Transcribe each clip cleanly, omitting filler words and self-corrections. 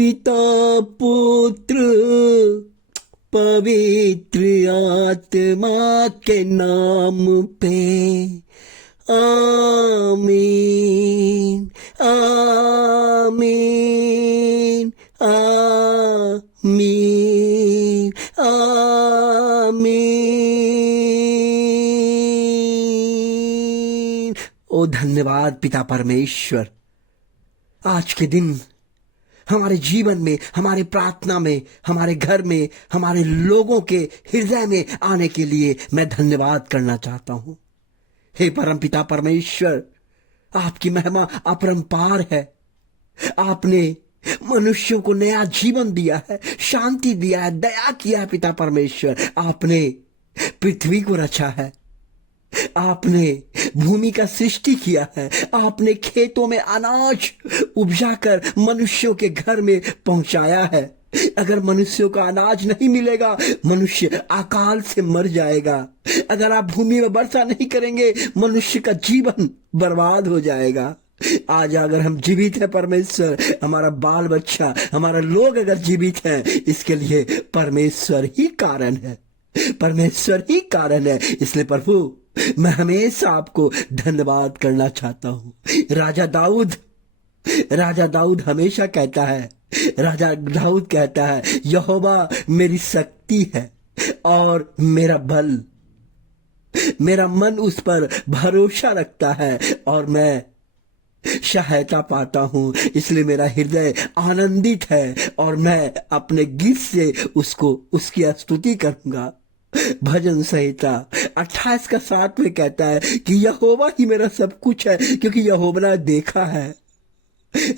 पिता पुत्र पवित्र आत्मा के नाम पे आमीन आमीन आमीन आमीन। ओ धन्यवाद पिता परमेश्वर, आज के दिन हमारे जीवन में, हमारे प्रार्थना में, हमारे घर में, हमारे लोगों के हृदय में आने के लिए मैं धन्यवाद करना चाहता हूं। हे परमपिता परमेश्वर, आपकी महिमा अपरंपार है। आपने मनुष्यों को नया जीवन दिया है, शांति दिया है, दया किया है। पिता परमेश्वर, आपने पृथ्वी को रचा है, आपने भूमि का सृष्टि किया है, आपने खेतों में अनाज उपजाकर मनुष्यों के घर में पहुंचाया है। अगर मनुष्यों का अनाज नहीं मिलेगा, मनुष्य अकाल से मर जाएगा। अगर आप भूमि में वर्षा नहीं करेंगे, मनुष्य का जीवन बर्बाद हो जाएगा। आज अगर हम जीवित हैं परमेश्वर, हमारा बाल बच्चा, हमारा लोग अगर जीवित हैं, इसके लिए परमेश्वर ही कारण है, परमेश्वर ही कारण है। इसलिए प्रभु, मैं हमेशा आपको धन्यवाद करना चाहता हूं। राजा दाऊद हमेशा कहता है, राजा दाऊद कहता है, यहोवा मेरी शक्ति है और मेरा बल, मेरा मन उस पर भरोसा रखता है और मैं सहायता पाता हूं। इसलिए मेरा हृदय आनंदित है और मैं अपने गीत से उसकी स्तुति करूंगा। भजन संहिता 28 का 7 में कहता है कि यहोवा ही मेरा सब कुछ है, क्योंकि यहोवा ने देखा है।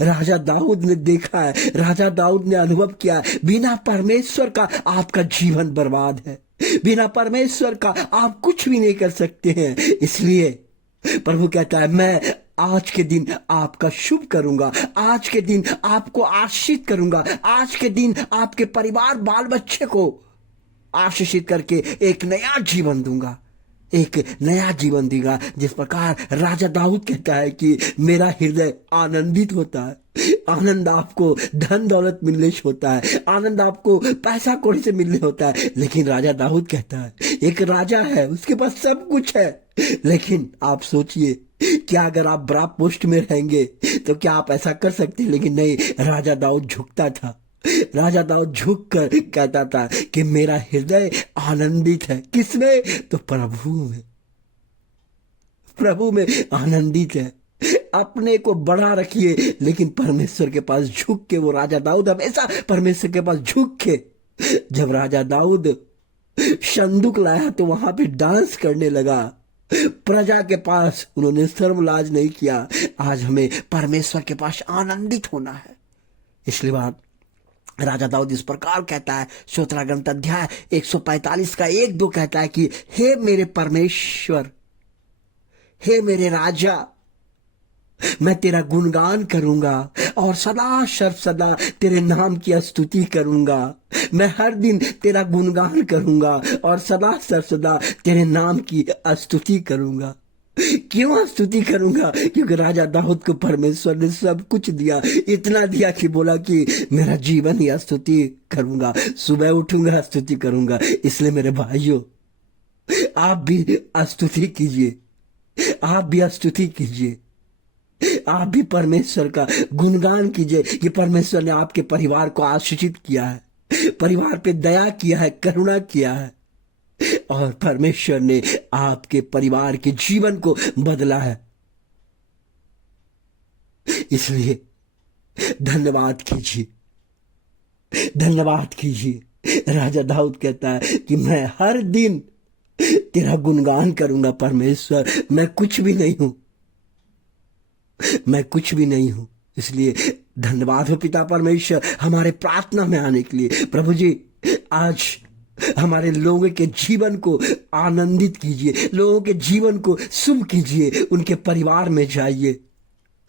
राजा दाऊद ने देखा है, राजा दाऊद ने अनुभव किया है, बिना परमेश्वर का आपका जीवन बर्बाद है, बिना परमेश्वर का आप कुछ भी नहीं कर सकते हैं। इसलिए प्रभु कहता है, मैं आज के दिन आपका शुभ करूंगा, आज के दिन आपको आशीषित करूंगा, आज के दिन आपके परिवार बाल बच्चे को आशीषित करके एक नया जीवन दूंगा, एक नया जीवन देगा। जिस प्रकार राजा दाऊद कहता है कि मेरा हृदय आनंदित होता है। आनंद आपको धन दौलत मिलने से होता है, आनंद आपको पैसा कौड़ी से मिलने होता है, लेकिन राजा दाऊद कहता है, एक राजा है, उसके पास सब कुछ है, लेकिन आप सोचिए, क्या अगर आप बड़ा पोस्ट में रहेंगे तो क्या आप ऐसा कर सकते हैं? लेकिन नहीं, राजा दाऊद झुकता था। राजा दाऊद झुक कर कहता था कि मेरा हृदय आनंदित है। किसमें? तो प्रभु में आनंदित है। अपने को बड़ा रखिए, लेकिन परमेश्वर के पास झुक के, वो राजा दाऊद हमेशा परमेश्वर के पास झुक के, जब राजा दाऊद संदूक लाया तो वहां पे डांस करने लगा। प्रजा के पास उन्होंने शर्मलाज नहीं किया। आज हमें परमेश्वर के पास आनंदित होना है। इसलिए बात राजा दाऊद इस प्रकार कहता है, स्तोत्र ग्रंथ अध्याय 145 का 1-2 कहता है कि हे मेरे परमेश्वर, हे मेरे राजा, मैं तेरा गुणगान करूंगा और सदा सर्वसदा तेरे नाम की स्तुति करूंगा। मैं हर दिन तेरा गुणगान करूंगा और सदा सर्वसदा तेरे नाम की स्तुति करूंगा। क्यों स्तुति करूंगा? क्योंकि राजा दाऊद को परमेश्वर ने सब कुछ दिया, इतना दिया कि बोला कि मेरा जीवन ही स्तुति करूंगा, सुबह उठूंगा स्तुति करूंगा। इसलिए मेरे भाइयों, आप भी स्तुति कीजिए, आप भी स्तुति कीजिए, आप भी परमेश्वर का गुणगान कीजिए कि परमेश्वर ने आपके परिवार को आशीषित किया है, परिवार पे दया किया है, करुणा किया है, और परमेश्वर ने आपके परिवार के जीवन को बदला है। इसलिए धन्यवाद कीजिए, धन्यवाद कीजिए। राजा दाऊद कहता है कि मैं हर दिन तेरा गुणगान करूंगा। परमेश्वर, मैं कुछ भी नहीं हूं, मैं कुछ भी नहीं हूं। इसलिए धन्यवाद हो पिता परमेश्वर हमारे प्रार्थना में आने के लिए। प्रभु जी, आज हमारे लोगों के जीवन को आनंदित कीजिए, लोगों के जीवन को शुभ कीजिए, उनके परिवार में जाइए।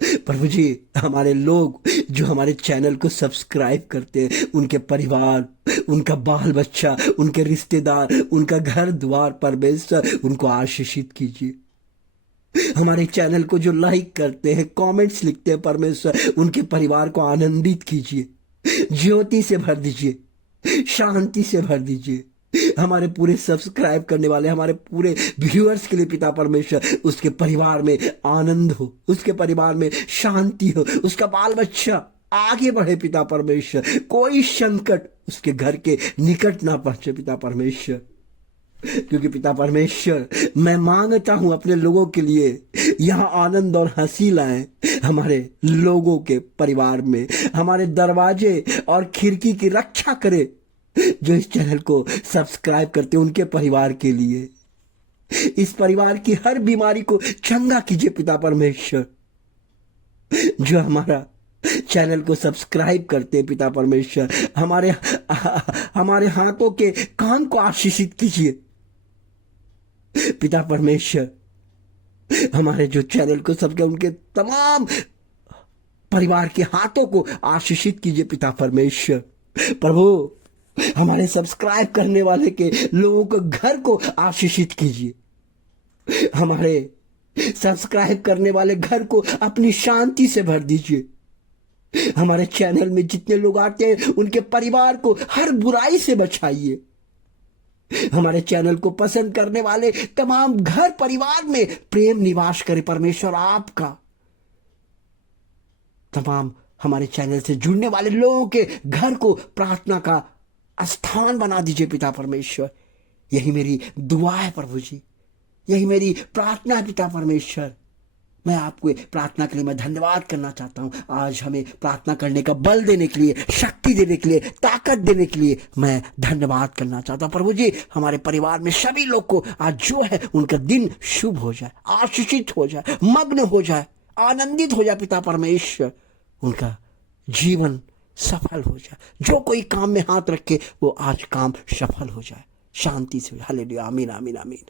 प्रभु जी, हमारे लोग जो हमारे चैनल को सब्सक्राइब करते हैं, उनके परिवार, उनका बाल बच्चा, उनके रिश्तेदार, उनका घर द्वार, परमेश्वर उनको आशीषित कीजिए। हमारे चैनल को जो लाइक करते हैं, कमेंट्स लिखते हैं, परमेश्वर उनके परिवार को आनंदित कीजिए। ज्योति से भर दीजिए, शांति से भर दीजिए। हमारे पूरे सब्सक्राइब करने वाले, हमारे पूरे व्यूअर्स के लिए पिता परमेश्वर उसके परिवार में आनंद हो, उसके परिवार में शांति हो, उसका बाल बच्चा आगे बढ़े पिता परमेश्वर, कोई संकट उसके घर के निकट ना पहुंचे पिता परमेश्वर। क्योंकि पिता परमेश्वर, मैं मांगता हूं अपने लोगों के लिए यहां आनंद और हंसी लाए, हमारे लोगों के परिवार में, हमारे दरवाजे और खिड़की की रक्षा करे जो इस चैनल को सब्सक्राइब करते हैं, उनके परिवार के लिए। इस परिवार की हर बीमारी को चंगा कीजिए पिता परमेश्वर। जो हमारा चैनल को सब्सक्राइब करते हैं पिता परमेश्वर, हमारे हाथों के काम को आशीषित कीजिए पिता परमेश्वर। हमारे जो चैनल को सब्सक्राइब, उनके तमाम परिवार के हाथों को आशीषित कीजिए पिता परमेश्वर। प्रभु, हमारे सब्सक्राइब करने वाले के लोगों को घर को आशीषित कीजिए। हमारे सब्सक्राइब करने वाले घर को अपनी शांति से भर दीजिए। हमारे चैनल में जितने लोग आते हैं उनके परिवार को हर बुराई से बचाइए। हमारे चैनल को पसंद करने वाले तमाम घर परिवार में प्रेम निवास करे परमेश्वर आपका। तमाम हमारे चैनल से जुड़ने वाले लोगों के घर को प्रार्थना का स्थान बना दीजिए पिता परमेश्वर। यही मेरी दुआ है प्रभु जी, यही मेरी प्रार्थना है पिता परमेश्वर। मैं आपको प्रार्थना के लिए मैं धन्यवाद करना चाहता हूं। आज हमें प्रार्थना करने का बल देने के लिए, शक्ति देने के लिए, ताकत देने के लिए मैं धन्यवाद करना चाहता हूं प्रभु जी। हमारे परिवार में सभी लोग को आज जो है उनका दिन शुभ हो जाए, आशीषित हो जाए, मग्न हो जाए, आनंदित हो जाए पिता परमेश्वर। उनका जीवन सफल हो जाए, जो कोई काम में हाथ रखे वो आज काम सफल हो जाए, शांति से। हालेलुया, आमीन आमीन आमीन।